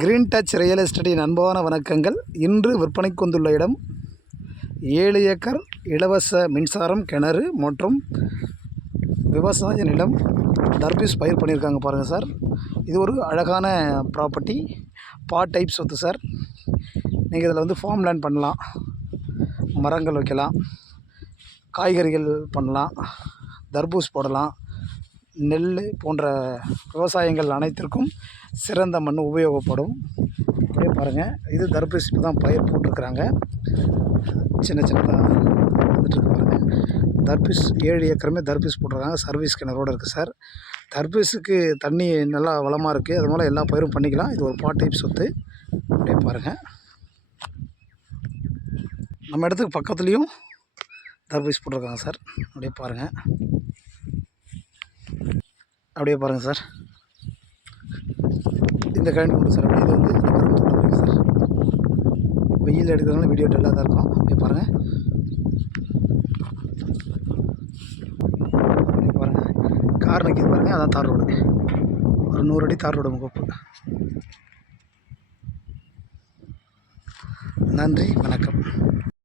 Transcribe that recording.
Green touch real எஸ்டேட்டின் அன்பான வணக்கங்கள். இன்று விற்பனைக்கு வந்துள்ள இடம் ஏழு ஏக்கர் இலவச மின்சாரம் கிணறு மற்றும் விவசாய நிலம் தர்பீஸ் பயிர் பண்ணியிருக்காங்க பாருங்கள் சார். இது ஒரு அழகான ப்ராப்பர்ட்டி பார்ட் டைப் சொத்து சார் நீங்கள் இதில் வந்து ஃபார்ம் லேண்ட் பண்ணலாம். மரங்கள் வைக்கலாம். காய்கறிகள் பண்ணலாம். தர்பூஸ் போடலாம். நெல் போன்ற விவசாயங்கள் அனைத்திற்கும் சிறந்த மண் உபயோகப்படும். அப்படியே பாருங்கள் இது தர்பூஸ் இப்போ தான் பயிர் போட்டிருக்கிறாங்க. சின்ன சின்னதாக வந்துட்டு பாருங்கள் தர்பீஸ் ஏழு ஏக்கருமே தர்பீஸ் போட்டிருக்காங்க. சர்வீஸ் கிணறோடு இருக்குது சார். தர்பீஸுக்கு தண்ணி நல்லா வளமாக இருக்குது அது மூலம் எல்லா பயிரும் பண்ணிக்கலாம். இது ஒரு பார்ட் டைப் சொத்து. அப்படியே பாருங்கள் நம்ம இடத்துக்கு பக்கத்துலேயும் தர்பீஸ் போட்டிருக்காங்க சார். அப்படியே பாருங்கள் அப்படியே பாருங்கள் சார். இந்த கரண்ட் கொடுக்கும் சார் அப்படியே இது வந்து இந்த கரண்ட் தோட்டம் சார். வெயில் எடுக்கிறதுனால வீடியோ டல்லாக தான் இருக்கும். அப்படியே பாருங்கள் அப்படியே பாருங்கள் கார் நிற்கிது பாருங்கள் அதான் தார் ரோடு. ஒரு நூறு அடி தார் ரோடு முகப்பு நன்றி. வணக்கம்.